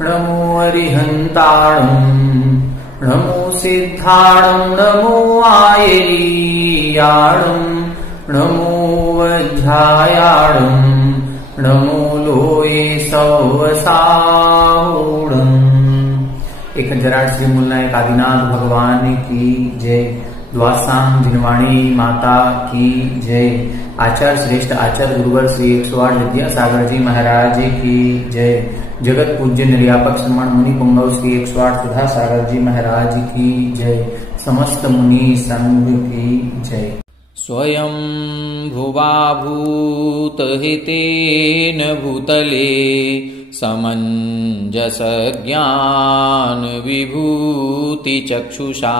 नमो अरिहन्ताणम् नमो सिद्धाणम् नमो आयरीयाणम् नमो वज्रायाणम् नमो लोये सौवसाहुणम्। 1008 श्री मूलनायक आदिनाथ भगवान की जय। द्वासांग जिनवाणी माता की जय। आचार्य श्रेष्ठ आचार्य गुरुवर श्री 108 विद्यासागर जी महाराज की जय। जगत पूज्य निर्यापक श्रमण मुनि पुंगव श्री 108 सुधा सागर जी महाराज की जय। समस्त मुनि संघ की जय। स्वयं भुवा भूत हितेन भूतले समंजस ज्ञान विभूति चक्षुषा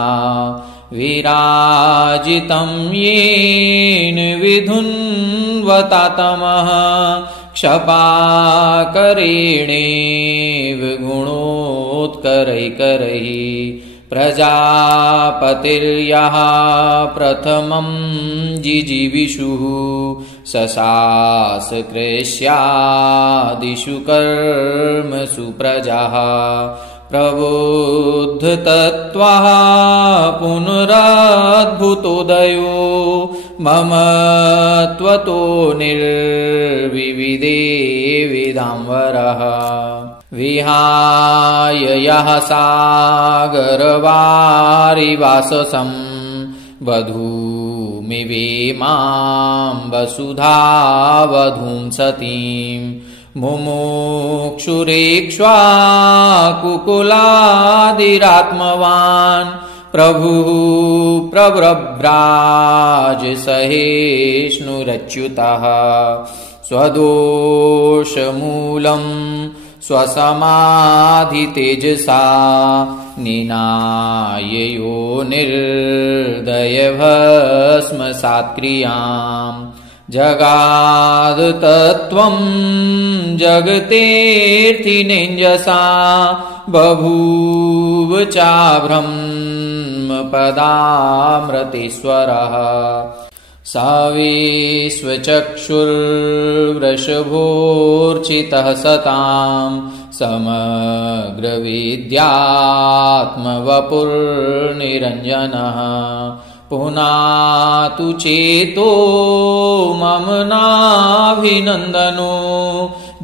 विराजितं येन विधुन्वतातमः क्षपाकरेणेव गुणोत्करैकरैः प्रजापतिर्यः प्रथमं जिजीविषुः ससास कृष्यादिषु कर्मसु प्रजाः प्रबुद्धतत्त्वः पुनरद्भुतोदयो मम त्वतो निर्विविदे विदाम्बरः विहाय यः सागरवारिवाससं वधूमिवेमां वसुधावधूं सतीं मुमुक्षुरेक्ष्वाकुकुलादिरात्मवान् प्रभुः प्रव्रव्राज सहिष्णुरच्युतः स्वदोषमूलम् स्वसमाधितेजसा निनाय यो निर्दयभस्मसात्क्रियाम् जगाद तत्त्वं जगतेऽर्थिनेञ्जसा बभूव चाब्रह्मपदामृतेश्वरः सविश्वचक्षुर्वृषभोर्चितः सतां समग्रविद्यात्मवपुर्निरञ्जनः पुनातु चेतो मम नाभिनन्दनो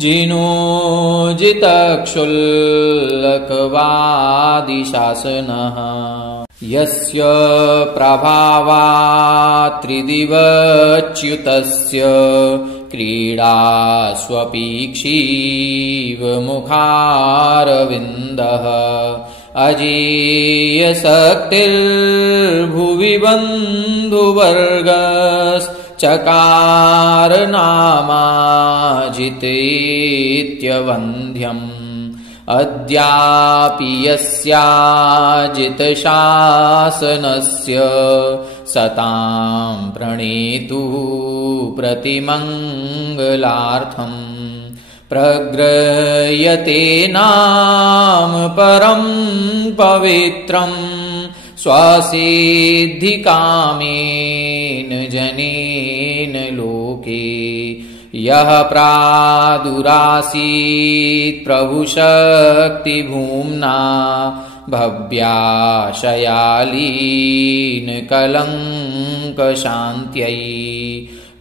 जिनोजितक्षुल्लकवादिशासनः यस्य प्रभावात् त्रिदिवच्युतस्य क्रीडास्वपीक्षीव मुखारविन्दः अजेयशक्तिर्भुवि बन्धुवर्गश्चकार नामाजितेत्यवन्ध्यम् अद्यापि यस्याजितशासनस्य सतां प्रणेतु प्रतिमङ्गलार्थम् प्रग्रह्यते नाम परं पवित्रं स्वसिद्धिकामेन जनेन लोके यः प्रादुरासीत् प्रभुशक्तिभूम्ना भव्याशयालीन कलङ्कशान्त्यै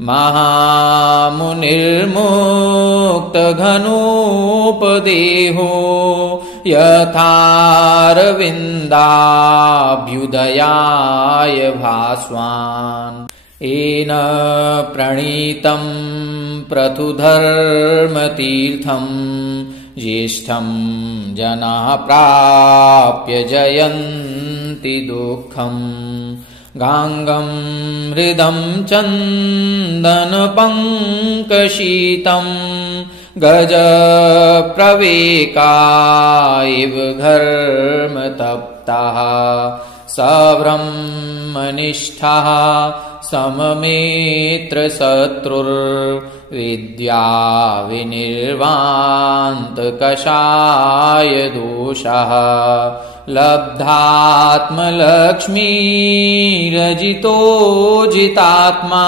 महामुनिर्मुक्तघनोपदेहो यथारविन्दाभ्युदयाय भास्वान् येन प्रणीतं प्रथुधर्मतीर्थं ज्येष्ठं जनाः प्राप्य जयन्ति दुःखम् गाङ्गं हृदं चन्दनपङ्कशीतं गजप्रवेका इव घर्मतप्ताः सब्रह्मनिष्ठः सममेत्रशत्रुर्विद्या विनिर्वान्तकषाय दोषः लब्धात्मलक्ष्मीरजितो जितात्मा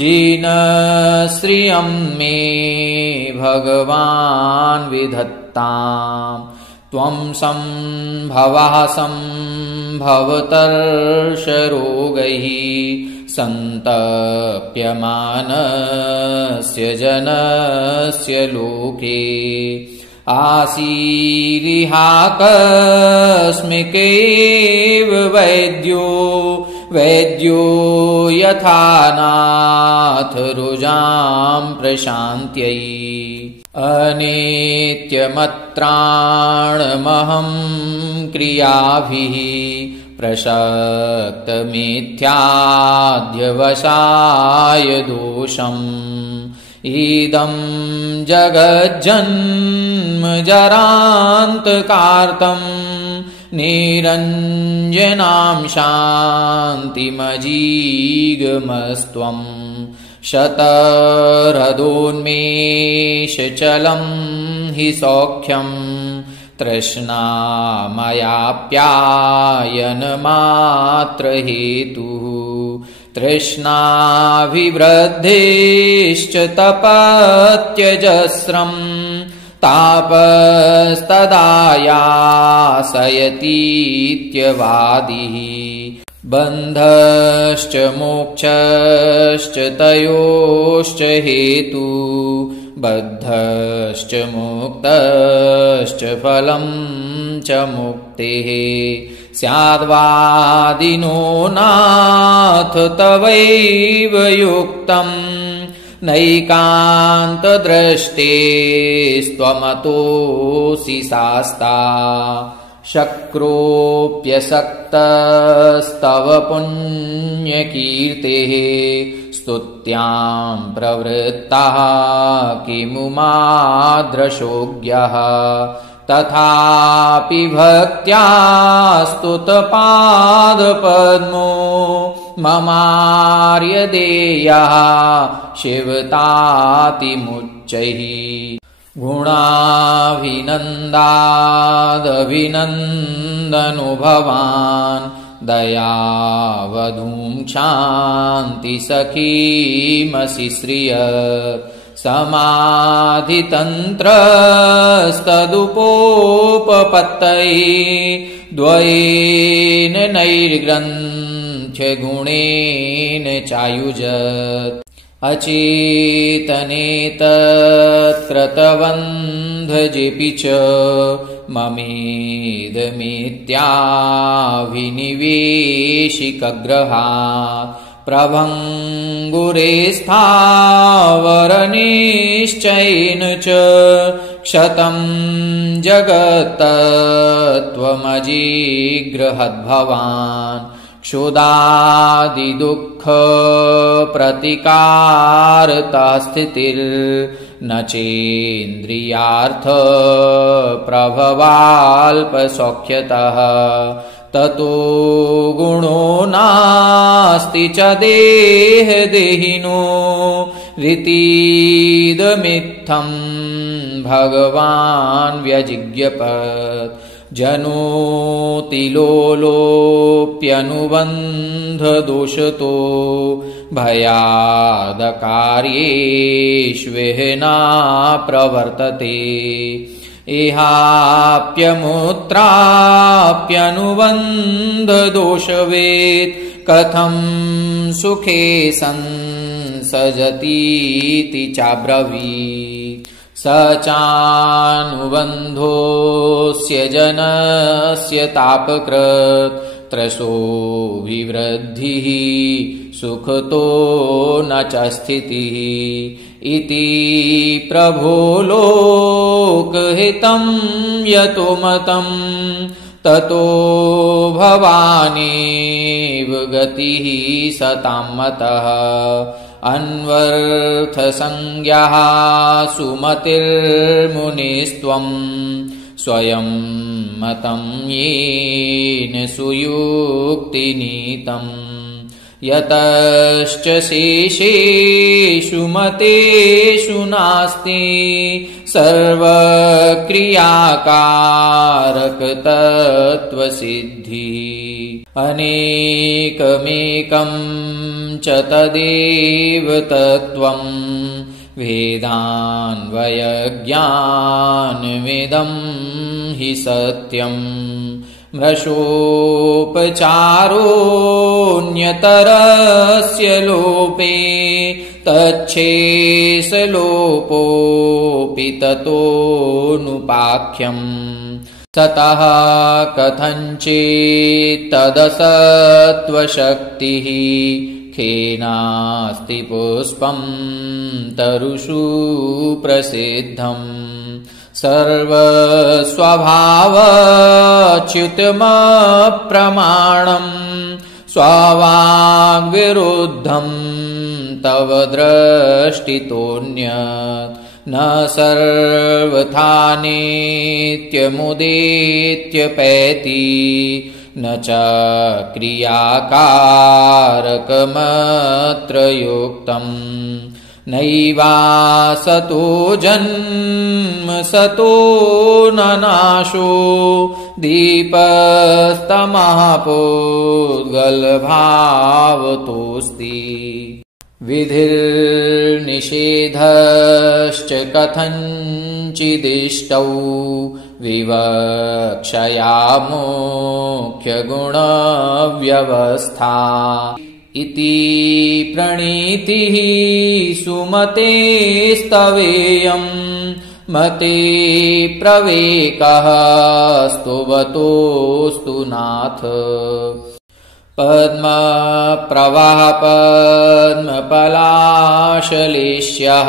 जिनश्रियं मे भगवान् विधत्ते प्रवृत्ताम् त्वं सम्भवः सम्भवतर्षरोगैः सन्तप्यमानस्य जनस्य लोके आसीरिहाकस्मिकेव वैद्यो यथा नाथ रुजां प्रशान्त्यै अनित्यमत्राणमहं क्रियाभिः प्रसक्तमिथ्याद्यवसाय दोषम् इदं जगज्जन्म जरान्तकार्तं निरञ्जनां शान्तिमजीगमस्त्वं शतरदोन्मेषचलं हि सौख्यं तृष्णामयाप्यायनमात्रहेतुः तृष्णाभिवृद्धिश्च तपत्यजस्रम् तापस्तदायासयतीत्यवादिः बन्धश्च मोक्षश्च तयोश्च हेतु बद्धश्च मुक्तश्च फलं च मुक्तेः स्याद्वादिनो नाथ तवैव युक्तम् नैकान्तदृष्टेस्त्वमतोऽसि शास्ता शक्रोऽप्यसक्तस्तव पुण्यकीर्तेः स्तुत्यां प्रवृत्तः किमु मादृशोऽज्ञः तथापि भक्त्या स्तुतपादपद्मो ममार्यदेयः शिवतातिमुच्चैः गुणाभिनन्दादभिनन्दनो भवान् दयावधूं क्षान्तिसखीमसि श्रिय समाधितन्त्रस्तदुपोपपत्तये द्वयेन नैर्ग्रन्थ्यगुणेन चायुजत् अचेतनेतत्कृतबन्धजेऽपि च ममेदमित्याभिनिवेशिकग्रहात् प्रभङ्गुरे स्थावरनिश्चयेन च क्षतं जगत्तत्त्वमजिग्रहद्भवान् क्षुदादिदुःखप्रतिकारता स्थितिर्न चेन्द्रियार्थप्रभवाल्पसौख्यतः ततो गुणो नास्ति च देहदेहिनो रीतिदमित्थं भगवान् व्यजिज्ञपत् जनोतिलोलोप्यनुबन्धदोषतो भयादकार्येष्विहना प्रवर्तते इहाप्यमुत्राप्यनुबन्धदोषवेत् कथं सुखे संसजतीति चाब्रवीत् स चानुबन्धोऽस्य जनस्य तापकृत् त्रसो विवृद्धिः सुखतो न च स्थितिः इति प्रभो लोकहितं यतो मतं ततो भवानेव गतिः सतां मतः अन्वर्थसंज्ञः सुमतिर्मुनिस्त्वं स्वयं मतं येन सुयुक्तिनीतम् यतश्च शेषेषु मतेषु नास्ति सर्वक्रियाकारकतत्त्वसिद्धिः अनेकमेकं च तदेव तत्त्वं वेदान्वयज्ञानमिदं हि सत्यम् मृषोपचारोऽन्यतरस्य लोपे तच्छेषलोपोऽपि ततोऽनुपाख्यम् ततः कथञ्चित्तदसत्त्वशक्तिः खेनास्ति पुष्पं तरुषु प्रसिद्धम् सर्वस्वभावच्युतमप्रमाणम् स्ववाग्विरुद्धं तव दृष्टितोऽन्यत् न सर्वथा नित्यमुदेत्यपैति न च क्रियाकारकमत्र युक्तम् नैवासतो जन्म सतो न नाशो दीपस्तमःपूद्गलभावतोऽस्ति विधिर्निषेधश्च कथञ्चिदिष्टौ विवक्षया मुख्यगुणव्यवस्था इति प्रणीतिः सुमतेस्तवेयम् मते प्रवेकः स्तुवतोऽस्तु नाथ पद्मप्रवाह पद्मपलाशलेश्यः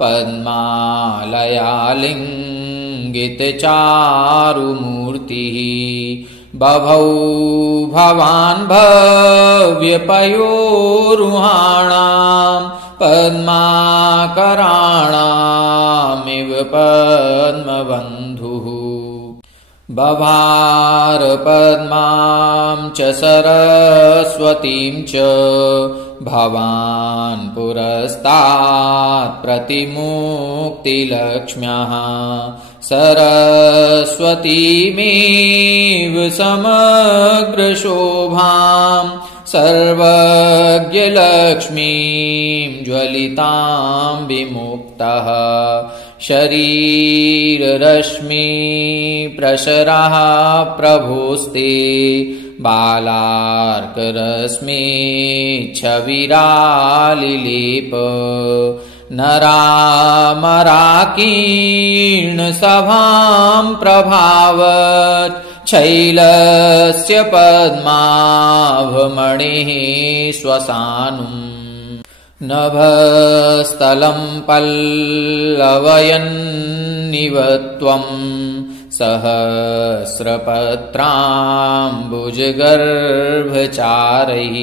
पद्मालयालिङ्गितचारुमूर्तिः बभौ भवान् भव्यपयोरुहाणाम् पद्माकराणामिव पद्मबन्धुः बभार पद्मां च सरस्वतीं च भवान् पुरस्तात् प्रतिमुक्तिलक्ष्म्यः सरस्वतीमेव समग्रशोभां सर्वज्ञलक्ष्मीं ज्वलितां विमुक्तः शरीररश्मि प्रशरः प्रभोस्ते बालार्करश्मिच्छविरालिलेप नरामराकीर्णसभां प्रभावत् शैलस्य पद्माभमणेः स्वसानुम् नभस्थलं पल्लवयन्निव त्वं सहस्रपत्राम्बुजगर्भचारैः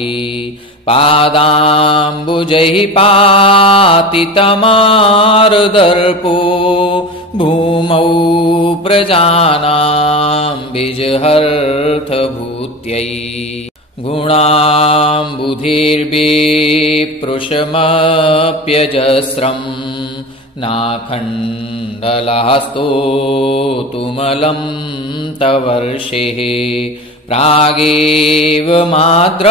पादाम्बुजैः पातितमार्दर्पो भूमौ प्रजानां बीजहर्थभूत्यै गुणाम्बुधिर्विपृशमप्यजस्रम् नाखण्डलास्तोतुमलं तवर्षेः प्रागेव माद्र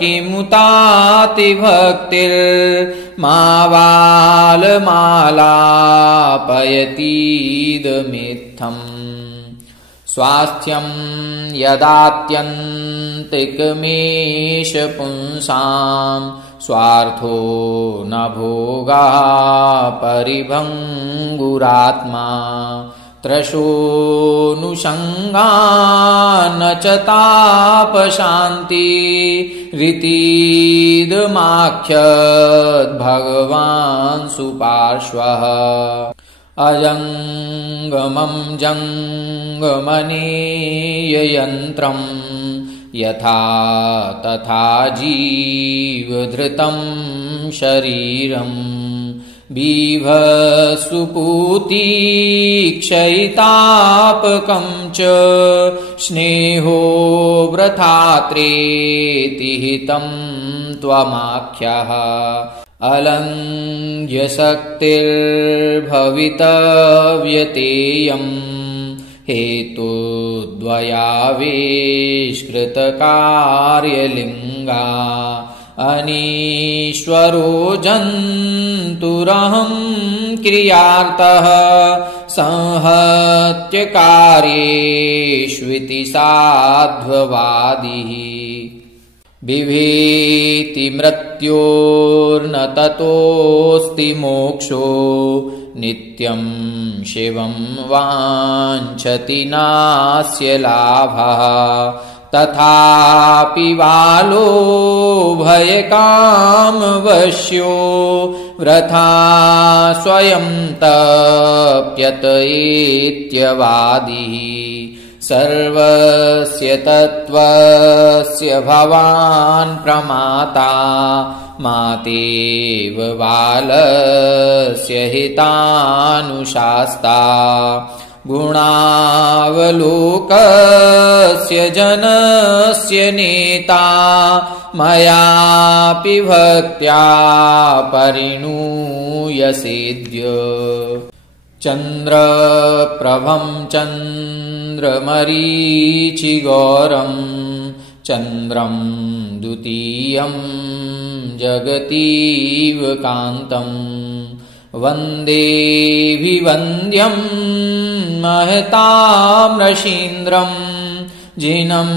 किमुतातिभक्तिर्मावालमालापयतीदमित्थम् स्वास्थ्यं यदात्यन्तिकमेष पुंसां स्वार्थो न भोगा परिभङ्गुरात्मा त्रशोऽनुषङ्गा न च तापशान्ति रीतिदमाख्यद् भगवान् सुपार्श्वः अजङ्गमं जङ्गमनेययन्त्रम् यथा तथा जीवधृतं शरीरम् बिभत्सुपूतीक्षयितापकं च स्नेहो व्रतात्रेतिहितं त्वमाख्यः अलङ्घ्यशक्तिर्भवितव्यतेयम् हेतुद्वयाविष्कृतकार्यलिङ्गा अनीश्वरो जन्तुरहं क्रियार्थः संहत्य कार्येष्विति साध्ववादिः बिभेति मृत्योर्न ततोऽस्ति मोक्षो नित्यं शिवं वाञ्छति नास्य लाभः तथापि बालो भयकामवश्यो वृथा स्वयं तप्यत इत्यवादिः सर्वस्य तत्त्वस्य भवान् प्रमाता मातेव बालस्य हितानुशास्ता गुणावलोकस्य जनस्य नेता मयापि भक्त्या परिणूयसेद्य चन्द्रप्रभं चन्द्रमरीचिगौरं चन्द्रं द्वितीयं जगतीव कान्तं वन्देऽभिवन्द्यं महताम्रशीन्द्रं जिनं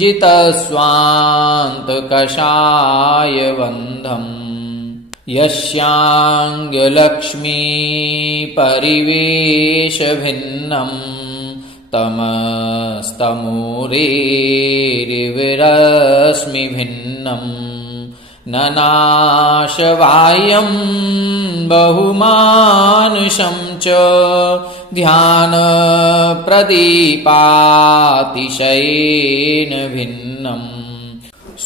जितस्वान्तकषायवन्धम् यस्याङ्गलक्ष्मी परिवेशभिन्नं तमस्तमूरेरिविरश्मिभिन्नं न नाशवायं बहुमानुषं च ध्यानप्रदीपातिशयेन भिन्नम्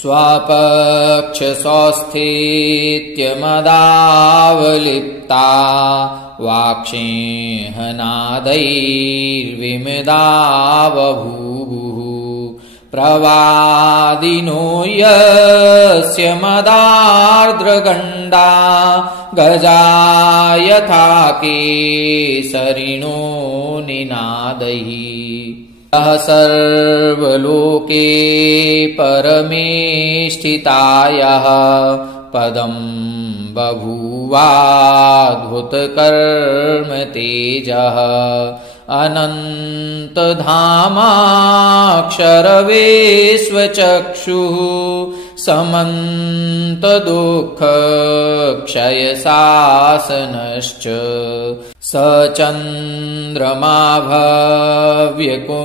स्वपक्षसौस्थित्यमदावलिप्ता वाक्षेहनादैर्विमदा बभूवुः प्रवादिनो यस्य मदार्द्रगण्डा गजा यथा केसरिणो निनादैः सर्वलोके परमे स्थितायः पदं बभूवाद्भुतकर्म तेजः अनन्तधामाक्षरवेश्वचक्षुः समन्तदुःखक्षयशासनश्च स चन्द्रमा भव्यकुमुद्वतीनां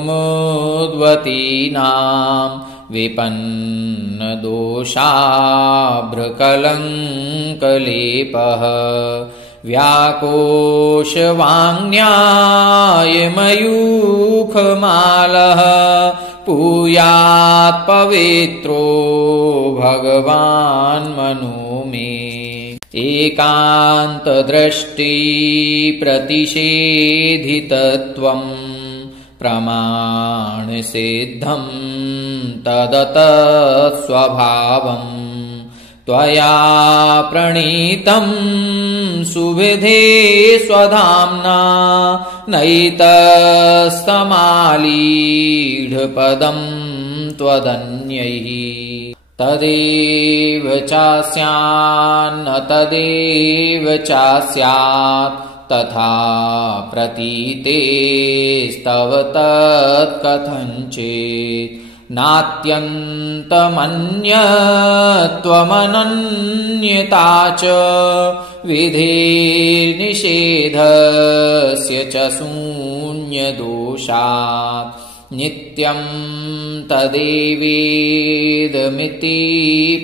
विपन्नदोषाभ्रकलङ्कलेपः व्याकोशवाङ्न्यायमयूखमालः पूयात् पवित्रो भगवान् मनो मे एकान्तदृष्टिप्रतिषेधितत्वं प्रमाणसिद्धं तदतस्वभावम् त्वया प्रणीतं सुविधे स्वधाम्ना नैतस्तमालीढपदं त्वदन्यैः तदेव चास्यान्न तदेव चास्यात् तथा प्रतीतेस्तव तत्कथञ्चित् नात्यन्तमन्यत्वमनन्यता च विधिर्निषेधस्य च शून्यदोषात् नित्यं तदेवेदमिति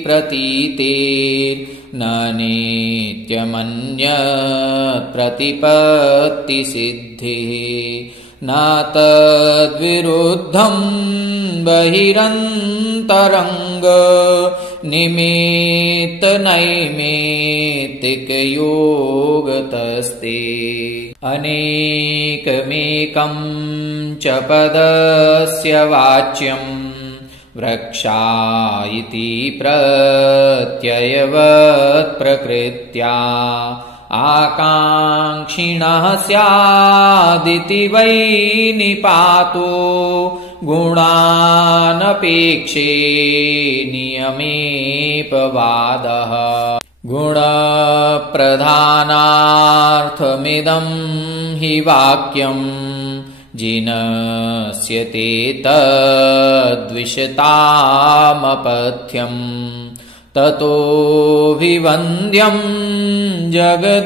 प्रतीतेर्न नित्यमन्यत्प्रतिपत्तिसिद्धिः न तद्विरुद्धं बहिरन्तरङ्ग निमित्तनैमित्तिकयोगतस्ते अनेकमेकं च पदस्य वाच्यं वृक्षा इति प्रत्ययवत् प्रकृत्या आकाङ्क्षिणः स्यादिति वै निपातो गुणानपेक्षे नियमेपवादः गुणप्रधानार्थमिदं हि वाक्यम् जिनस्यते तद्विषतामपथ्यम् ततोऽभिवन्द्यम् जगदीश्वराणाम्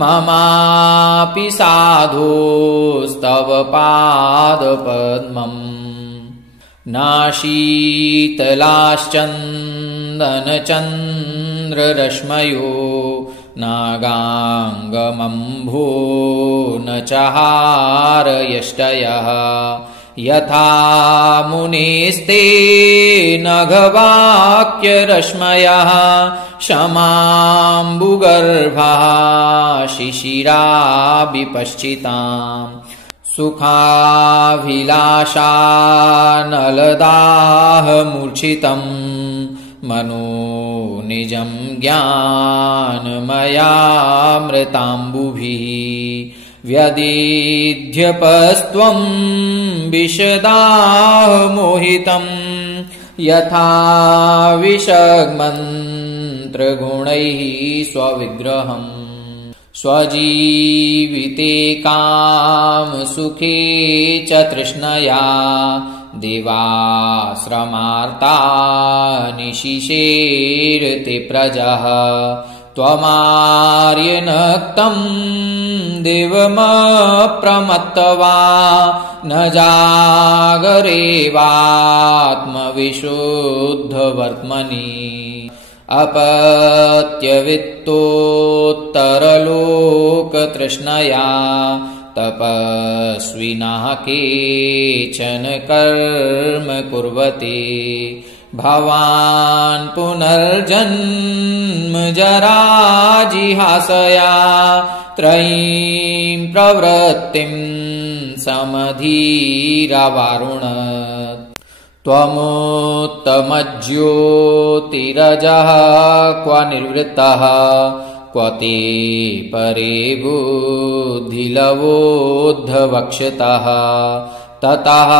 ममापि साधोस्तव पादपद्मम् नाशीतलाश्चन्दनचन्द्ररश्मयो नागाङ्गमम्भो न चहारयष्टयः यथा मुनेस्ते नघवाक्यरश्मयः शमाम्बुगर्भः शिशिराभिपश्चिताम् सुखाभिलाषानलदाहमूर्छितम् मनो निजं ज्ञानमयामृताम्बुभिः व्यदिध्यपस्त्वं विशदाहमोहितम् यथा विषग्मन्त्रगुणैः स्वविग्रहम् स्वजीविते कामसुखे च तृष्णया देवाश्रमार्ता निशिशेरते प्रजः त्वमार्यनक्तं देवमप्रमत्तवा न जागरेवात्मविशुद्धवर्त्मनि अपत्यवित्तोत्तरलोकतृष्णया तपस्विनः केचन कर्म कुर्वते भवान् पुनर्जन्म जराजिहासया त्रयीं प्रवृत्तिं समधीरवारुणत् त्वमुत्तमज्योतिरजः क्व निर्वृत्तः क्व ते परे बुद्धिलवोद्धवक्षतः ततः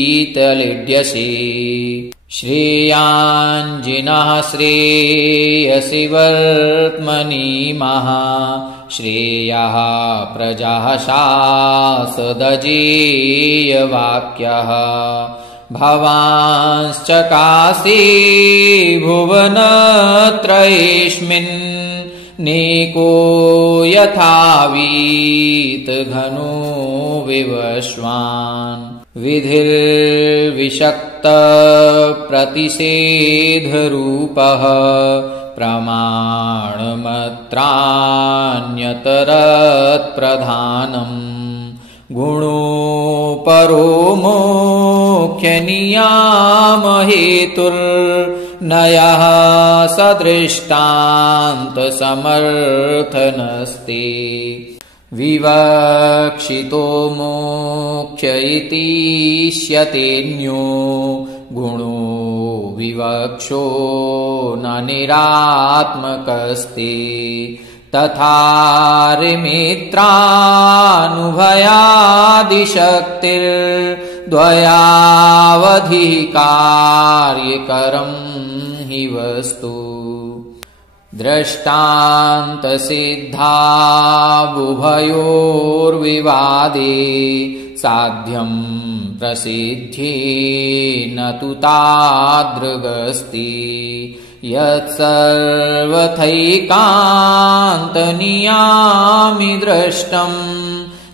स्वनिःश्रेयसभावनपरैर्बुधप्रवेकैर्जिनशीतलिड्यसे श्रेयांजिनः श्रेयसि वर्त्मनीमः श्रेयः प्रजाः शासदजेयवाक्यः भवांश्चकासे भुवनत्रयेऽस्मिन् नेको यथावीतघनो विवश्वान् विधिर्विषक्तप्रतिषेधरूपः प्रमाणमत्रान्यतरत्प्रधानम् गुणोपरो मोक्षनियामहेतुर्नयः सदृष्टान्तसमर्थनस्ते विवक्षितो मोक्ष इतीष्यतेऽन्यो गुणो विवक्षो न निरात्मकस्ते तथारिमित्रानुभयादिशक्तिर्द्वयावधिकार्यकरं हि वस्तु दृष्टान्तसिद्धावुभयोर्विवादे साध्यं प्रसिद्ध्येन तु तादृगस्ति यत्सर्वथैकान्तनियामि द्रष्टं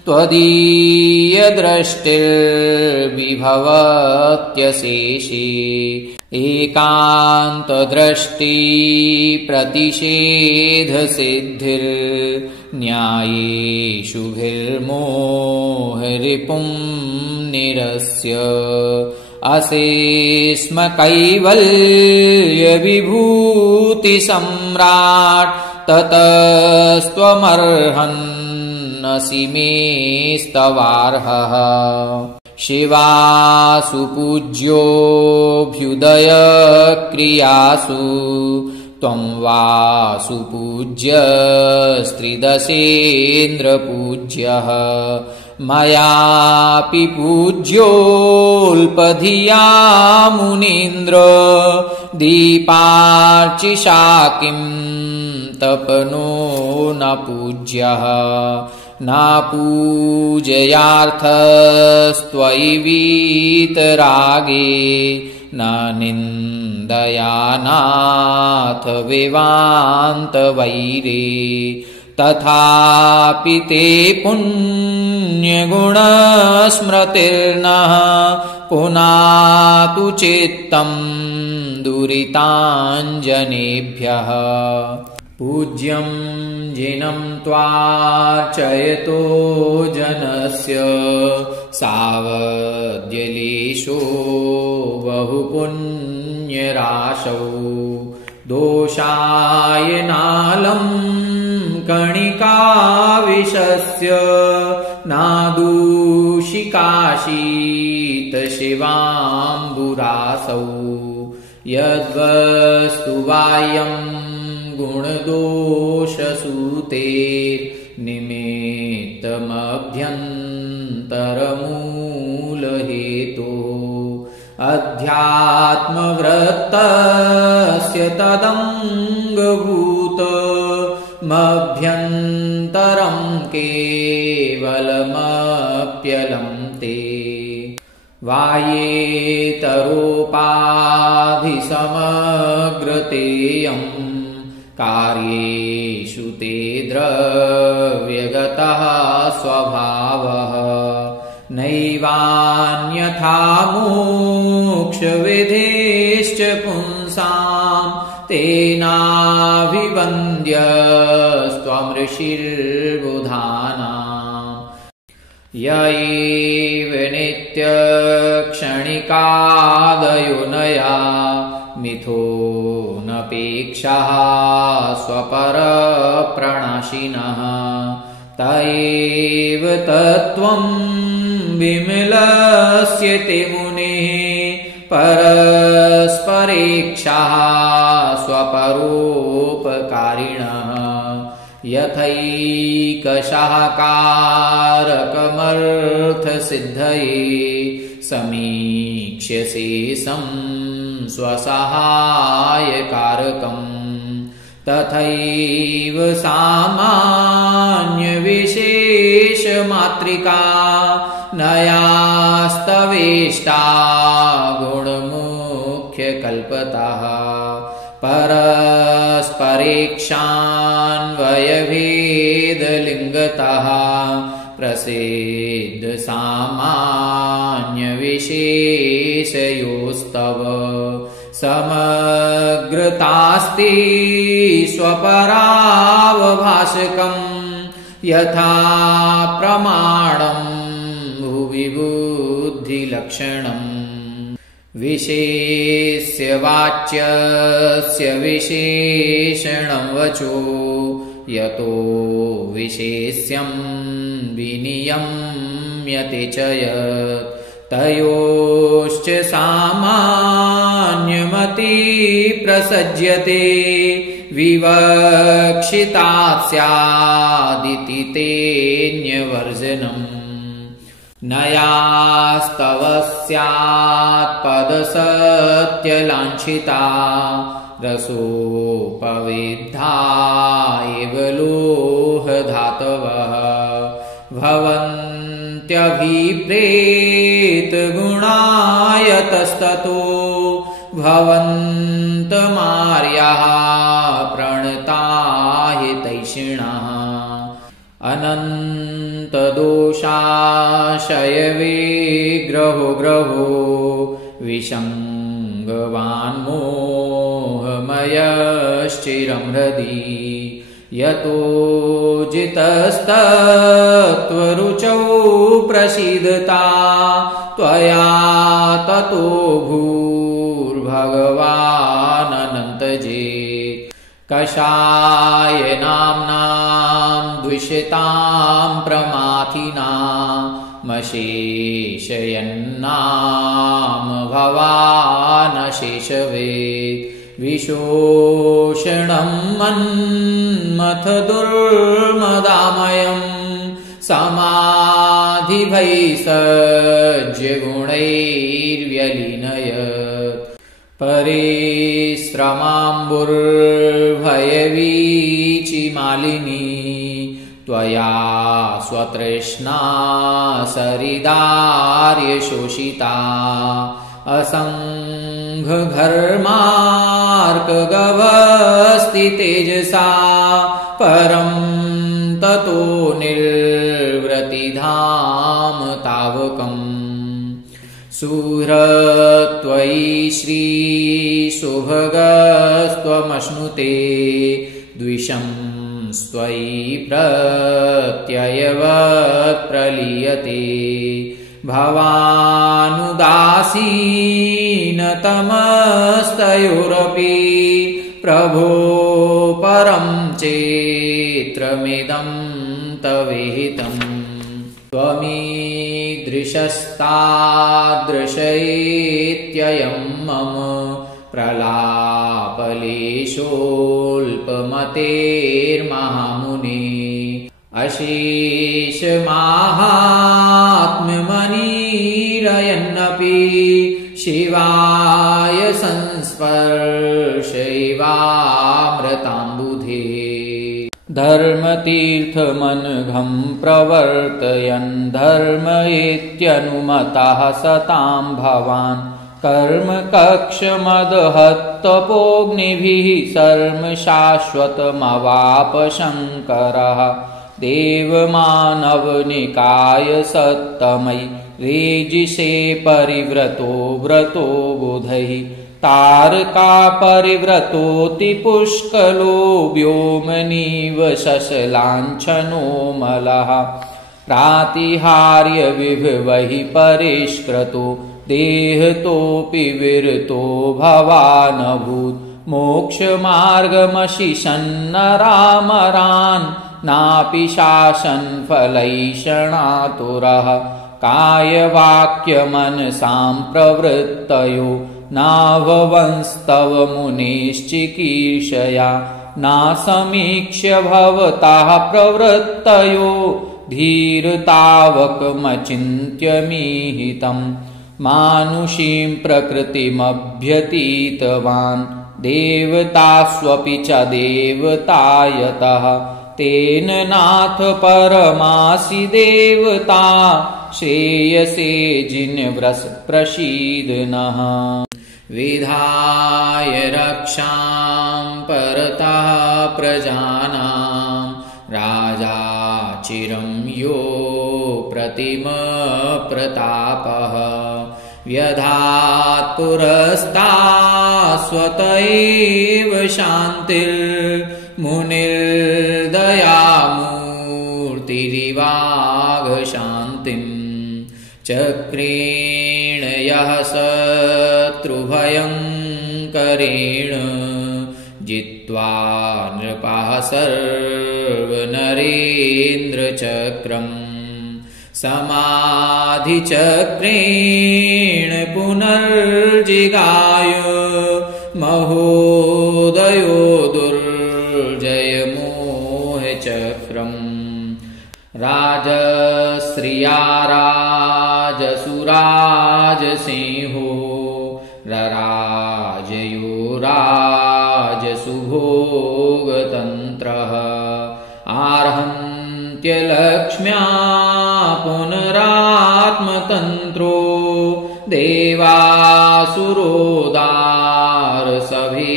त्वदीयदृष्टिर्विभवत्यशेषे एकान्तदृष्टिप्रतिषेधसिद्धिर्न्यायेषुभिर्मोहरिपुं निरस्य असेस्म कैवल्यविभूतिसम्राट् ततस्त्वमर्हन्नसि मेस्तवार्हः शिवासु पूज्योऽभ्युदय क्रियासु त्वं वासु पूज्यस्त्रिदशेन्द्रपूज्यः मयापि पूज्योऽल्पधिया मुनीन्द्र दीपार्चिषा किं तपनो न पूज्यः न पूजयार्थस्त्वयि वीतरागे न निन्दया नाथ विवान्तवैरे तथापि ते पुण्यगुणस्मृतिर्नः पुनातु चित्तं दुरिताञ्जनेभ्यः पूज्यं जिनं त्वार्चयतो जनस्य सावद्यलेशो बहुपुण्यराशौ दोषाय नालं कणिकाविशस्य नादूषिकाशीतशिवाम्बुरासौ यद्वस्तु बाह्यं गुणदोषसूते निमित्तमभ्यन्तरमूलहेतो अध्यात्मवृत्तस्य तदङ्गभूतमभ्यन्तरं केवलमप्यलं ते वायेतरोपाधिसमग्रतेयं कार्येषु ते द्रव्यगतः स्वभावः नैवान्यथा मोक्षविधेश्च पुंसां तेनाभिवन्द्यस्त्वमृषिर्बुधानाम् य एव नित्यक्षणिकादयो नया मिथो नपेक्षः स्वपरप्रणाशिनः त एव तत्त्वं विमलस्यते मुनेः परस्परेक्षः स्वपरोपकारिणः यथैकशाकारकमर्थसिद्धये समीक्ष्यसे स्वसहायकारकम् तथैव सामान्यविशेषमात्रिका नयास्तवेष्टा गुणमुख्यकल्पतः परस्परेक्षान्वयभेदलिङ्गतः प्रसिद्धसामान्यविशेषयोस्तव समग्रतास्ति स्वपरावभाषकम् यथा प्रमाणं भुवि बुद्धिलक्षणम् विशेष्यवाच्यस्य विशेषणं वचो यतो विशेष्यं विनियम्यते च यत् तयोश्च सामान्यमति प्रसज्यते विवक्षितात् स्यादिति तेऽन्यवर्जनम् नयास्तव स्यात्पदसत्यलाञ्छिता रसोपवेद्धा एव लोहधातवः भवन्त्यभिप्रेतगुणायतस्ततो भवन्तमार्याः प्रणता हितैषिणः अनन्तदोषाशयविग्रहो ग्रहो विषङ्गवान्मोहमयश्चिरं हृदि यतो जितस्तत्त्वरुचौ प्रसीदता त्वया ततो भूर्भगवानन्तजेत् कषाय नाम्नां द्विषतां प्रमाथिना मशेषयन्नाम भवानशेषवेत् विशोषणं मन्मथ दुर्मदामयम् समाधिभैसज्य गुणैर्व्यलिनयत् परिश्रमाम्बुर्भयवीचिमालिनी त्वया स्वतृष्णा सरिदार्यशोषिता असङ्घर्मार्कगभस्ति तेजसा परं ततो निर्वृतिधाम तावकम् सुहृत्त्वयि श्रीशुभगस्त्वमश्नुते द्विषं स्वयि प्रत्ययवत् प्रलीयते भवानुदासीनतमस्तयोरपि प्रभो परं चेत्रमिदं तवेहितम् त्वमीदृशस्तादृशैत्ययं मम प्रलापलेशोऽल्पमतेर्महामुने अशेषमाहात्म्यमनीरयन्नपि शिवाय संस्पर्शैवामृताम्बुधे धर्मतीर्थमनघं प्रवर्तयन् धर्म इत्यनुमतः सतां भवान् कर्मकक्षमदहत्तपोऽग्निभिः सर्म शाश्वतमवाप शङ्करः देवमानवनिकाय सत्तमयि रेजिषे परिव्रतो व्रतो बुधैः तारका परिव्रतोति पुष्कलो व्योमनीव शशलाञ्छनो मलः प्रातिहार्य विभवैः परिष्कृतो देहतोऽपि विरतो भवानभूत् मोक्षमार्गमशिषन्नरामरान् नापि शासनफलैषणातुरः कायवाक्यमनसां प्रवृत्तयो नाभवंस्तव मुनेश्चिकीर्षया नासमीक्ष्य भवतः प्रवृत्तयो धीरतावकमचिन्त्यमीहितम् मानुषीं प्रकृतिमभ्यतीतवान् देवतास्वपि च देवतायतः तेन नाथ परमासि देवता श्रेयसे जिनव्रस प्रसीद नः विधाय रक्षां परतः प्रजानां राजा चिरं यो प्रतिमप्रतापः व्यधात् पुरस्तास्वत एव शान्तिर्मुनिर्दयामूर्तिरिवाघशान्तिम् चक्रेण यः शत्रुभयङ्करेण जित्वा नृपः सर्वनरेन्द्रचक्रम् समाधिचक्रेण पुनर्जिगाय महोदयो दुर्जयमोहचक्रम् राजश्रिया राजसुराजसिंहो रराजयो राजसुभोगतन्त्रः आर्हन्त्यलक्ष्म्या पुनरात्मतन्त्रो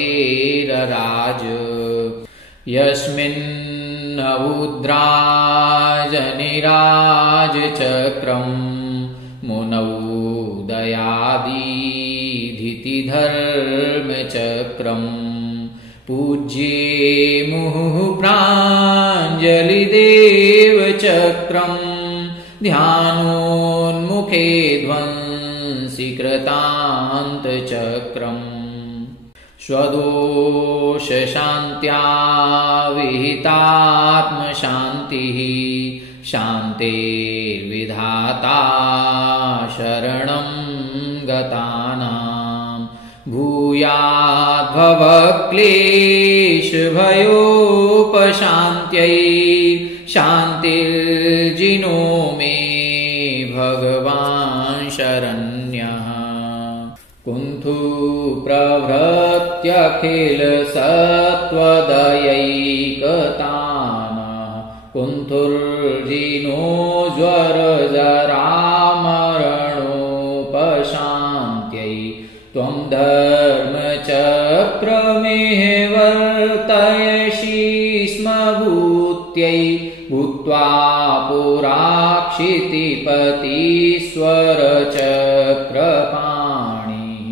देवासुरोदारसभेरराज यस्मिन्नवुद्राजनिराजचक्रं मुनौ दयादीधितिधर्मचक्रम् पूज्ये मुहुः प्राञ्जलिदेवचक्रं ध्यानोन्मुखे ध्वंसीकृतान्तचक्रम् स्वदोषशान्त्या विहितात्मशान्तिः शान्तेर्विधाता त्राता शरणं गतानां भूयाद्भवक्लेशभयोपशान्त्यै शान्तिर्जिनो मे भगवान् शरण्यः कुन्थु प्रभृत्यखिलसत्त्वदयैकतानः कुन्थुर्जिनो ज्वरजरामरणोपशान्त्यै त्वं धर्मचक्रमेः वर्तयसि स्म भूत्यै भूत्वा पुराक्षितिपतीश्वरचक्रपाणिः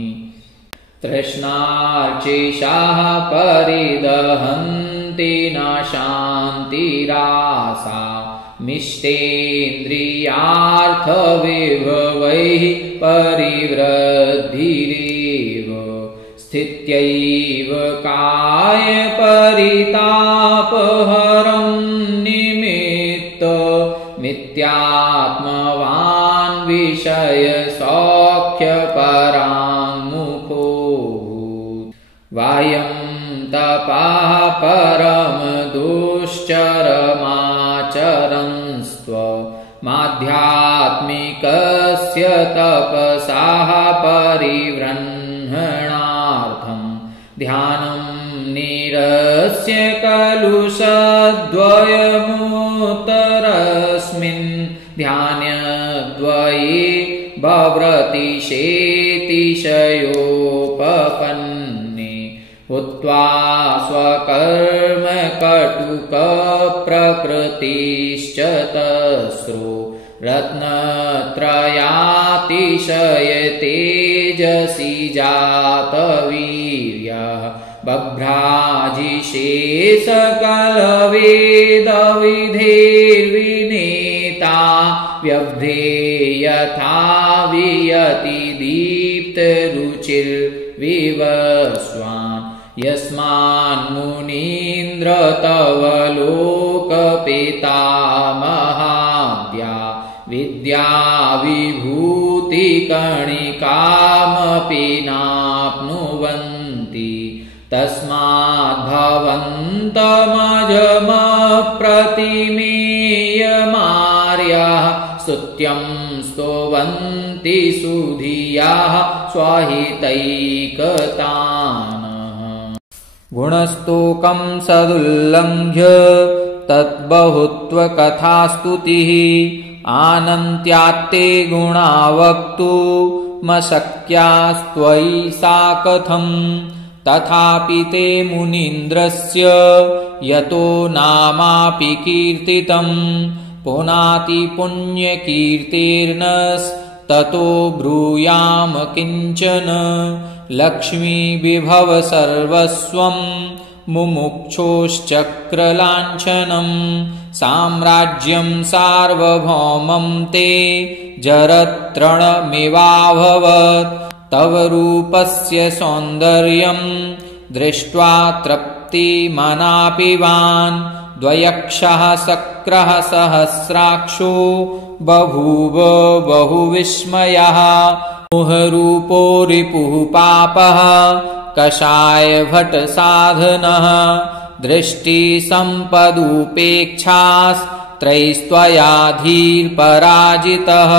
तृष्णार्चिषाः परिदहन्ति न शान्तिरासा मिष्टेन्द्रियार्थविभवैः परिवृद्धिरेव स्थित्यैव कायपरितापहरं निमित्त मिथ्यात्मवान् विषयसौख्यपराङ्मुखो वायं तपाः परमदुश्चरमाचरन्स्त्व माध्यात्मिकस्य तपसाः परिवृह्णार्थं ध्यानं निरस्य कलुषद्वयमुत्तरस्मिन् ध्यानद्वये भव्रतिशेतिशयोपपन्ने हुत्वा स्वकर्म कटुकप्रकृतिश्च तस्रो रत्नत्रयातिशय तेजसि जातवीर्यः बभ्राजिशेषकलवेदविधेर्विनेता व्यभ्रेयथा वियति दीप्तरुचिर्विवस्वान् यस्मान्मुनीन्द्र तव लोकपितामहाद्या विद्या विभूतिकणिकामपि नाप्नुवन्ति तस्माद्भवन्तमजमप्रतिमेयमार्याः स्तुत्यं स्तुवन्ति सुधियाः स्वाहितैकतान् गुणस्तोकं सदुल्लङ्घ्य तद्बहुत्वकथास्तुतिः आनन्त्यात्ते गुणा वक्तुमशक्यास्त्वयि सा कथम् तथापि ते मुनीन्द्रस्य यतो नामापि कीर्तितम् पुनाति पुण्यकीर्तेर्नस्ततो ब्रूयाम किञ्चन लक्ष्मी विभव सर्वस्वं मुमुक्षोश्चक्रलाञ्छनं साम्राज्यं सार्वभौमं ते जरत्रणमिवाभवत् तव रूपस्य सौन्दर्यं दृष्ट्वा तृप्तिमनापिवान् द्वयक्षः शक्रः सहस्राक्षो बभूव बहुविस्मयः मोहरूपो रिपुः पापः कषायभटसाधनः दृष्टिसम्पदुपेक्षास्त्रैस्त्वया धीर्पराजितः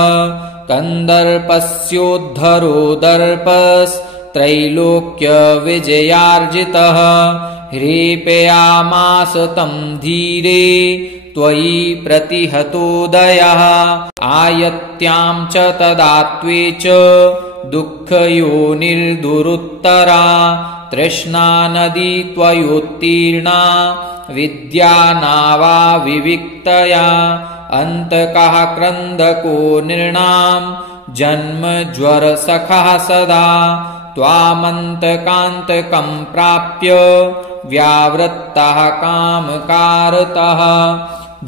कन्दर्पस्योद्धरो दर्पस्त्रैलोक्यविजयार्जितः ह्रीपयामास तं धीरे त्वयि प्रतिहतोदयः आयत्यां च तदा त्वे च दुःखयोनिर्दुरुत्तरा तृष्णा नदी त्वयोत्तीर्णा विद्या नावा विविक्तया अन्तकः क्रन्दको नृणां जन्म ज्वरसखः सदा त्वामन्तकान्तकं प्राप्य व्यावृत्तः कामकारतः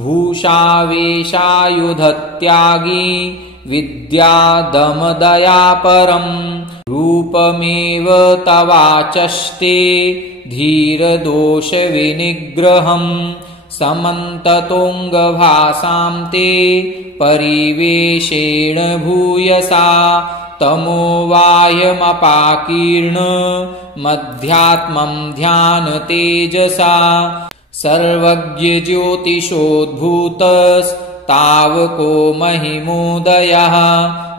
भूषावेशायुधत्यागी विद्यादमदयापरम् रूपमेव तवाचष्टे धीरदोषविनिग्रहम् समन्ततोऽङ्गभासां ते परिवेशेण भूयसा तमोवायमपाकीर्ण मध्यात्मं ध्यानतेजसा सर्वज्ञज्योतिषोद्भूतस्तावको महिमोदयः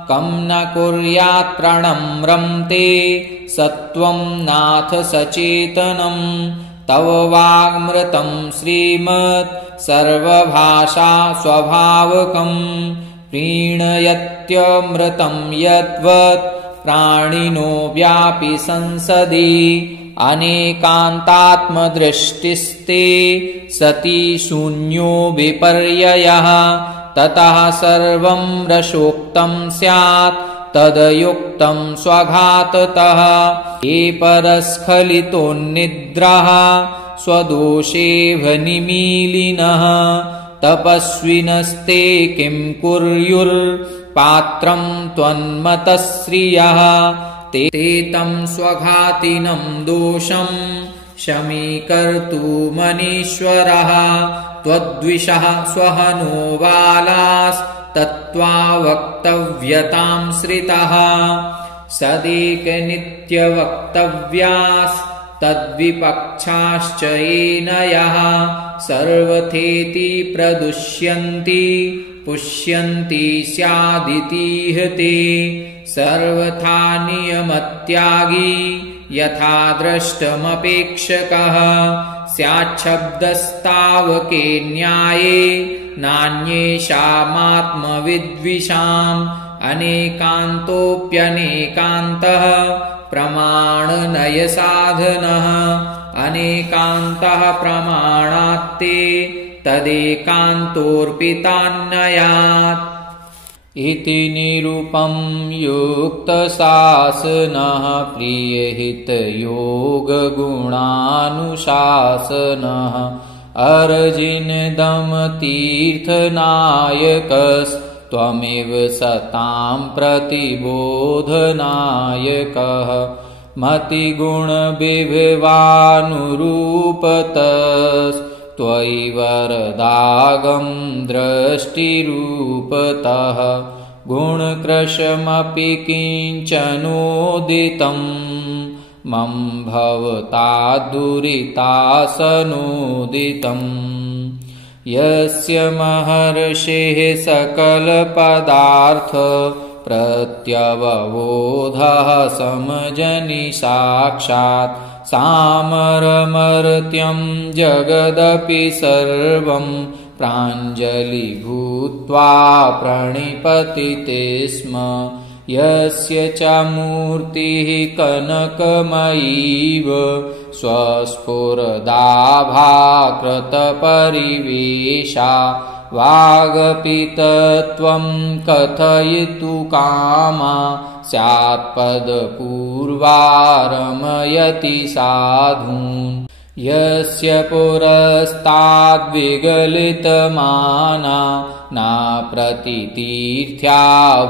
कं न कुर्यात् प्रणम्रं ते सत्वं नाथ सचेतनं तव वाङ्मृतं श्रीमत् सर्वभाषा स्वभावकं प्रीणयत्यमृतं यद्वत् प्राणिनो व्यापि संसदि अनेकान्तात्मदृष्टिस्ते सति शून्यो विपर्ययः ततः सर्वं रसोक्तं स्यात् तदयुक्तं स्वघाततः ये परस्खलितोन्निद्राः स्वदोषेव निमीलिनः तपस्विनस्ते किं कुर्युर्पात्रं त्वन्मतश्रियः ते तं स्वघातिनं दोषं शमीकर्तुमनीश्वरः त्वद्विषः स्वहनो बालास्तत्त्वा वक्तव्यतां श्रितः सदेकनित्यवक्तव्यास्तद्विपक्षाश्च येनयः सर्वथेति प्रदुष्यन्ति पुष्यन्ति स्यादितीहते सर्वथा नियमत्यागी यथा द्रष्टमपेक्षकः स्याच्छब्दस्तावके न्याये नान्येषामात्मविद्विषाम् अनेकान्तोऽप्यनेकान्तः प्रमाणनयसाधनः अनेकान्तः प्रमाणात्ते तदेकान्तोऽर्पितान्नयात् इति निरूपं युक्तशासनः प्रियहितयोगगुणानुशासनः अर्जिनदमतीर्थनायकस्त्वमेव सतां प्रतिबोधनायकः मतिगुणविभवानुरूपतस्त्वयि वरदागं दृष्टिरूपतः गुणकृशमपि किञ्चनोदितं मम भवताद्दुरितासनोदितं यस्य महर्षेः सकलपदार्थ प्रत्यवबोधः समजनि साक्षात् सामरमर्त्यं जगदपि सर्वं प्राञ्जलिभूत्वा प्रणिपतिते स्म यस्य च मूर्तिः कनकमयीव स्वस्फुरदाभाकृतपरिवेशा वागपि तत्त्वं कथयितु कामा स्यात्पदपूर्वा रमयति साधून् यस्य पुरस्ताद्विगलितमाना नाप्रतितीर्थ्या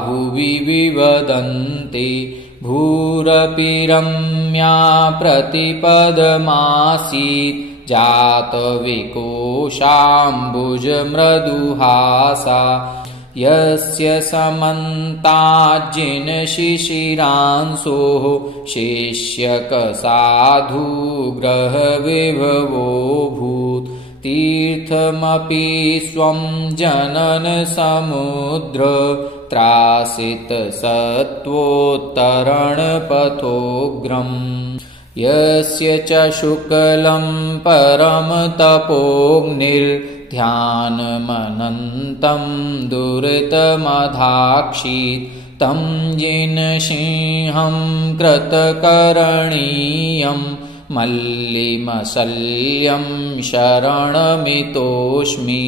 भुवि विवदन्ति भूरपि रम्या प्रतिपदमासीत् जातविकोशाम्बुजमृदुहासा यस्य समन्ताज्जिनशिशिरांशोः शेष्यकसाधुग्रहविभवोऽभूत् तीर्थमपि स्वं जननसमुद्र त्रासितसत्त्वोत्तरणपथोग्रम् यस्य च शुक्लं परमतपोऽग्निर्ध्यानमनन्तं दुरितमधाक्षीत् तं जिनसिंहं कृतकरणीयं मल्लिमशल्यं शरणमितोऽस्मि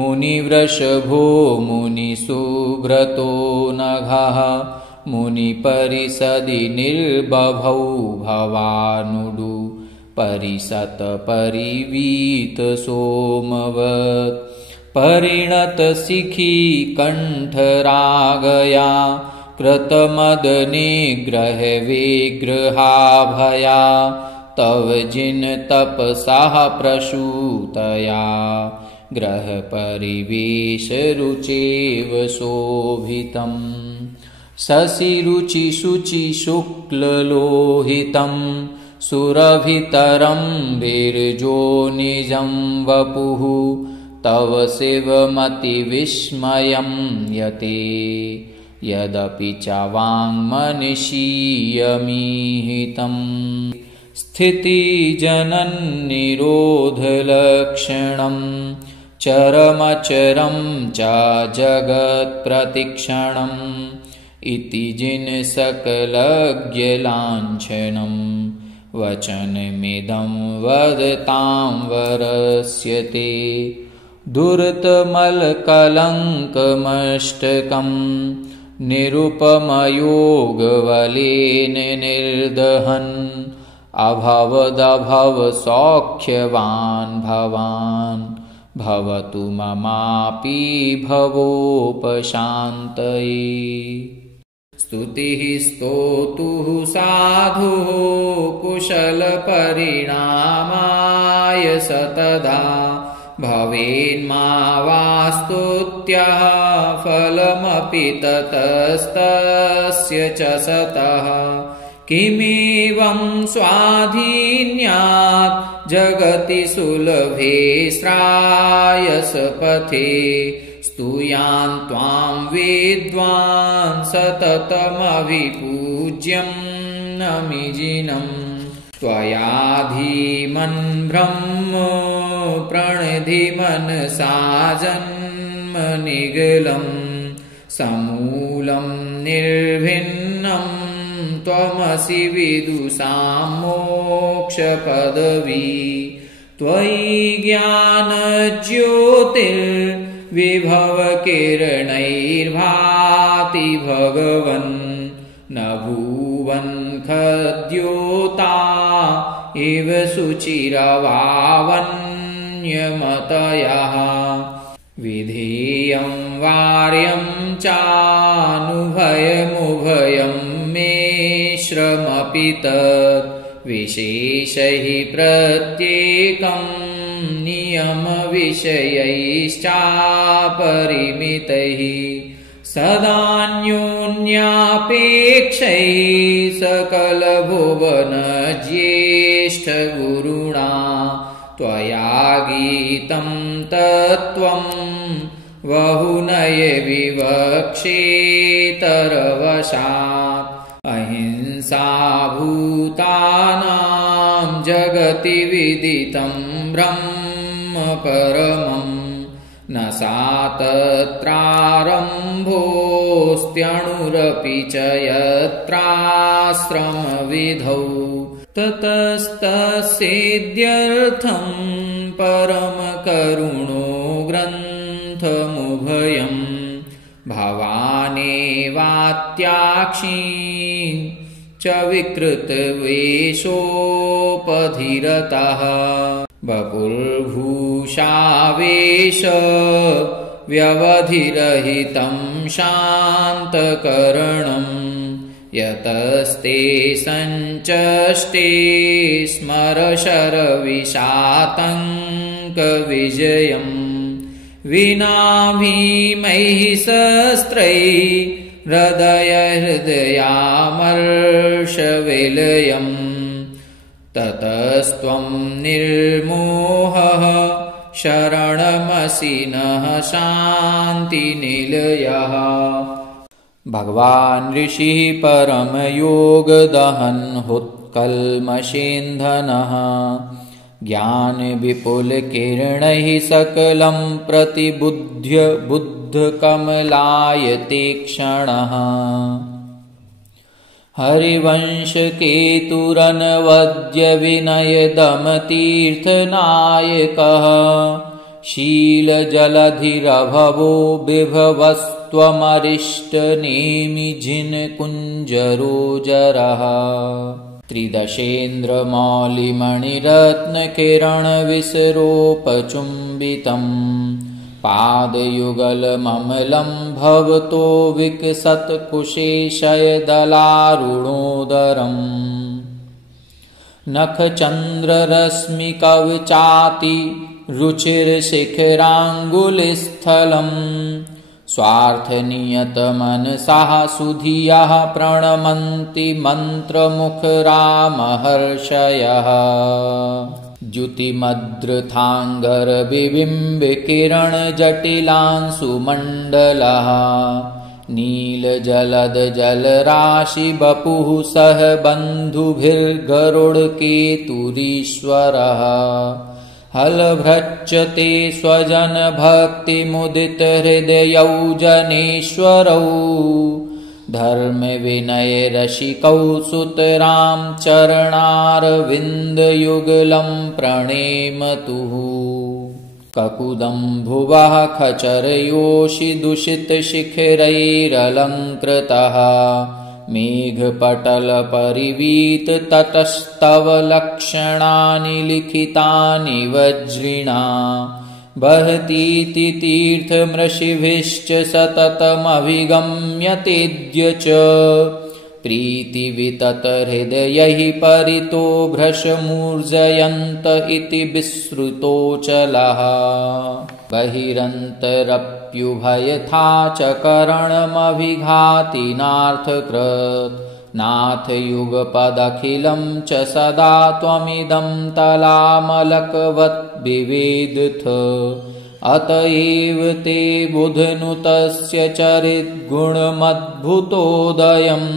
अधिगतमुनिसुव्रतस्थितिर्मुनिवृषभो मुनिसुव्रतो नघः मुनिपरिषदि निर्बभौ भवानुडु परिशतपरिवीतसोमवत् परिणतशिखी कण्ठरागया कृतमदनिग्रहविग्रहाभया तव जिन तपसाः प्रसूतया ग्रहपरिवेशरुचेव शोभितम् शशिरुचिशुचिशुक्ललोहितं सुरभितरं विरजोनिजं वपुः तव शिवमतिविस्मयं यते यदपि च वाङ्मनीषीयमीहितम् स्थितिजनन्निरोधलक्षणं चरमचरं च जगत्प्रतिक्षणम् इति जिन सकलज्ञलाञ्छनं वचनमिदं वदतां वरस्य ते दुर्तमलकलङ्कमष्टकं निरुपमयोगवलेन निर्दहन् अभवदभवसौख्यवान् भवान् भवतु ममापि भवोपशान्तये स्तुतिः स्तोतुः साधुः कुशलपरिणामाय सतदा भवेन्मा वा स्तुत्यः फलमपि ततस्तस्य च सतः किमेवं स्वाधीन्यात् जगति सुलभे श्रायसपथे स्तूयान् त्वां विद्वान् सततमभिपूज्यं नमिजिनम् त्वयाधीमन् ब्रह्म प्रणिधिमनसा जन्मनिगलं समूलं निर्भिन्नं त्वमसि विदुषां मोक्षपदवी त्वयि ज्ञानज्योतिर्विभवकिरणैर्भाति भगवन् न भुवन् खद्योता इव शुचिरवावन्यमतयः विधेयं वार्यं चानुभयमुभयं मे श्रमपि तत् विशेषैः प्रत्येकं नियमविषयैश्चापरिमितैः सदान्योन्यापेक्षैः सकलभुवनज्येष्ठगुरुणा त्वया गीतं तत्त्वं बहुनय विवक्षेतरवशात् अहिंसा भूतानां जगति विदितं ब्रह्म परमम् न सा तत्रारम्भोऽस्त्यणुरपि च यत्राश्रमविधौ ततस्तस्येद्यर्थं परमकरुणो ग्रन्थमुभयं भवानेवात्याक्षीन् च विकृतवेषोपधिरतः बपुर्भूषावेश व्यवधिरहितं शान्तकरणं यतस्ते सञ्चष्टे स्मरशरविषातङ्कविजयम् विना भीमैः शस्त्रैः हृदयामर्षविलयम् ततस्त्वं निर्मोहः शरणमसि नः शान्तिनिलयः भगवान् ऋषिः परमयोगदहन् हुत्कल्मषेन्धनः ज्ञानविपुलकिरणैः सकलं प्रतिबुध्य बुद्धकमलायते क्षणः हरिवंशकेतुरनवद्यविनयदमतीर्थनायकः शीलजलधिरभवो बिभवस्त्वमरिष्टनेमिजिनकुञ्जरोजरः त्रिदशेन्द्रमौलिमणिरत्नकिरणविसरोपचुम्बितम् पादयुगलममलं भवतो विकसत्कुशेशयदलारुणोदरम् नखचन्द्ररश्मिकवचाति रुचिर्शिखराङ्गुलिस्थलम् स्वार्थनियतमनसाः सुधियः प्रणमन्ति मन्त्रमुखरामहर्षयः द्युतिमद्रुताङ्गरविबिम्बकिरणजटिलांशुमण्डलः नीलजलदजलराशिवपुः सह बन्धुभिर्गरुडकेतुरीश्वरः हलभ्रच्यते स्वजनभक्तिमुदितहृदयौ जनेश्वरौ धर्मविनयरसिकौ सुतरां चरणारविन्दयुगलं प्रणेमतुः ककुदम्भुवः खचरयोषिदुषितशिखरैरलङ्कृतः मेघपटलपरिवीततटस्तव लक्षणानि लिखितानि वज्रिणा बहतीति तीर्थमृषिभिश्च सततमभिगम्यतेऽद्य च प्रीतिविततहृदयैः परितो भ्रशमूर्जयन्त इति विश्रुतोऽचलः बहिरन्तरप्युभयथा च करणमभिघाति नार्थकृत् नाथयुगपदखिलं च सदा त्वमिदं तलामलकवत् विवेदथ अत एव ते बुधनुतस्य चरिद्गुणमद्भुतोदयम्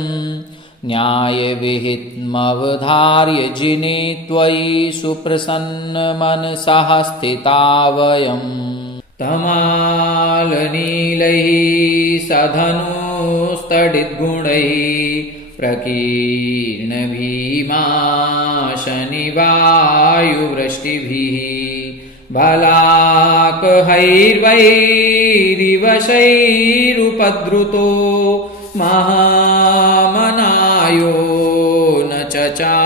न्यायविहितमवधार्य जिने त्वयि सुप्रसन्नमनसः स्थिता वयम् तमालनीलैः सधनुस्तडिद्गुणैः प्रकीर्णभीमाशनिवायुवृष्टिभिः बलाकहैर्वैरिवशैरुपद्रुतो महामनायो न चचालयोगतः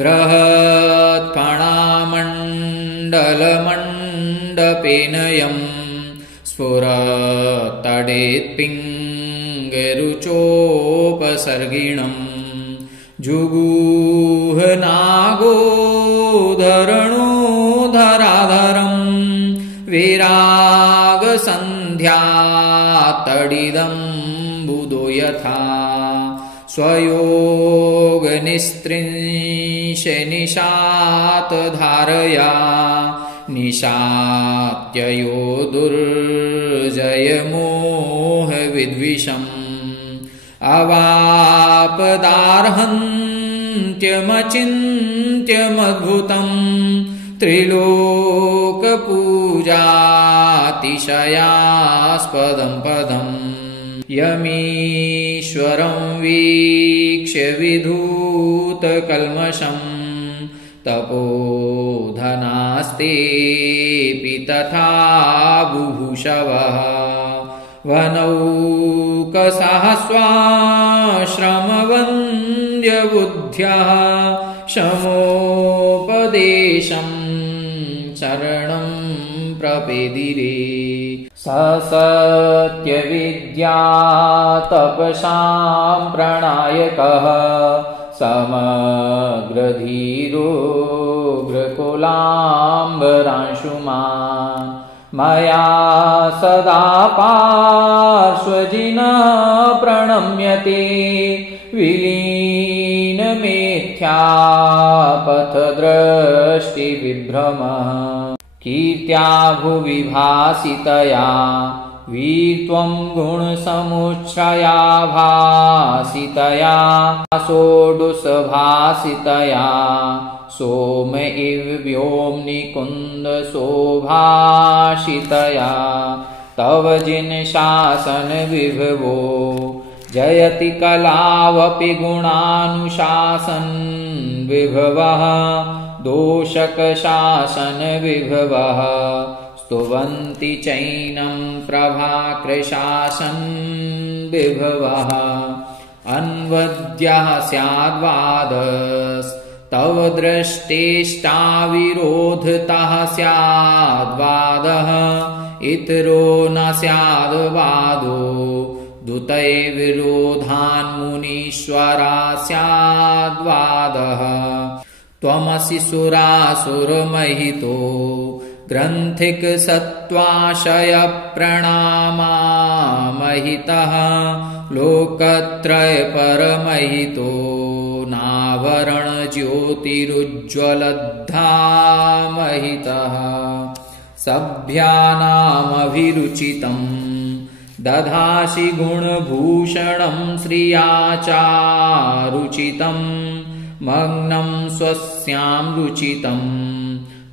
बृहत्फणामण्डलमण्डपेन यं स्फुरत्तडेत्पिङ्गरुचोपसर्गिणम् जुगूहनागोधरणोधराधरम् विरागसन्ध्यातडिदम्बुदो यथा स्वयोगनिस्त्रिंशनिशातधारया निशात्ययो दुर्जयमोहविद्विषम् अवापदार्हन्त्यमचिन्त्यमद्भुतं त्रिलोकपूजातिशयास्पदं पदम् यमीश्वरं वीक्ष्य विधूतकल्मषम् तपोधनास्तेऽपि तथा बुभुषवः वनौकसहस्वाश्रमवन्द्यबुद्ध्यः शमोपदेशं शरणं प्रपेदिरे ससत्यविद्या तपसां प्रणायकः समग्रधीरोग्रकुलाम्बरांशुमान् मया सदा पार्श्वजिनः प्रणम्यते विलीनमेथ्यापथदृष्टिविभ्रमः कीर्त्या भुवि भासितया वीत्वं गुणसमुच्छ्रया भासितया षोडशभासितया सोम इव व्योम्नि कुन्दशोभाषितया तव जिनशासन विभवो जयति कलावपि गुणानुशासन विभवः दोषकशासन विभवः स्तुवन्ति चैनं प्रभाकृशासन विभवः अन्वद्यः स्याद्वादस्तव दृष्टेष्टाविरोधतः स्याद्वादः इतरो न स्याद्वादो दूतये विरोधान्मुनीश्वरा स्याद्वादः त्वमसि सुरासुरमहितो ग्रन्थिक सत्त्वाशय प्रणामामहितः लोकत्रय परमहितो नावरण ज्योतिरुज्ज्वलद्धामहितः सभ्यानामभिरुचितं दधासि गुणभूषणं श्रियाचारुचितं मग्नं स्वस्यां रुचितं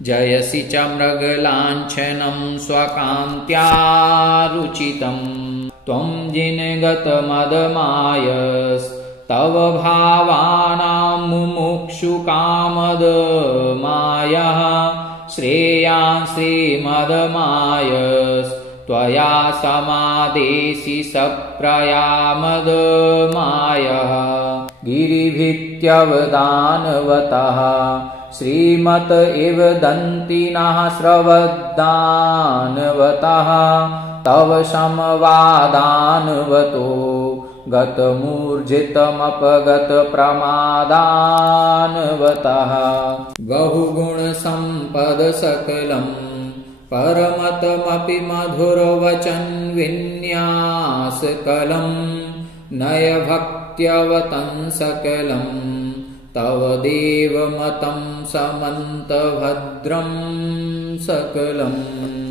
जयसि च मृगलाञ्छनं स्वकान्त्यारुचितं त्वं जिनगतमदमायस्तव भावानां मुमुक्षुकामदमायः श्रेयांसि मदमायस्त्वया समादेशि सप्रयामदमायः गिरिभित्यवदानवतः श्रीमत इव दन्तिनः स्रवदानवतः तव समवादानवतो गतमूर्जितमपगतप्रमादानवतः बहुगुणसम्पद सकलं परमतमपि मधुरवचन विन्यासकलं नयभक्त्यवतं सकलं तव देवमतं समन्तभद्रं सकलम्।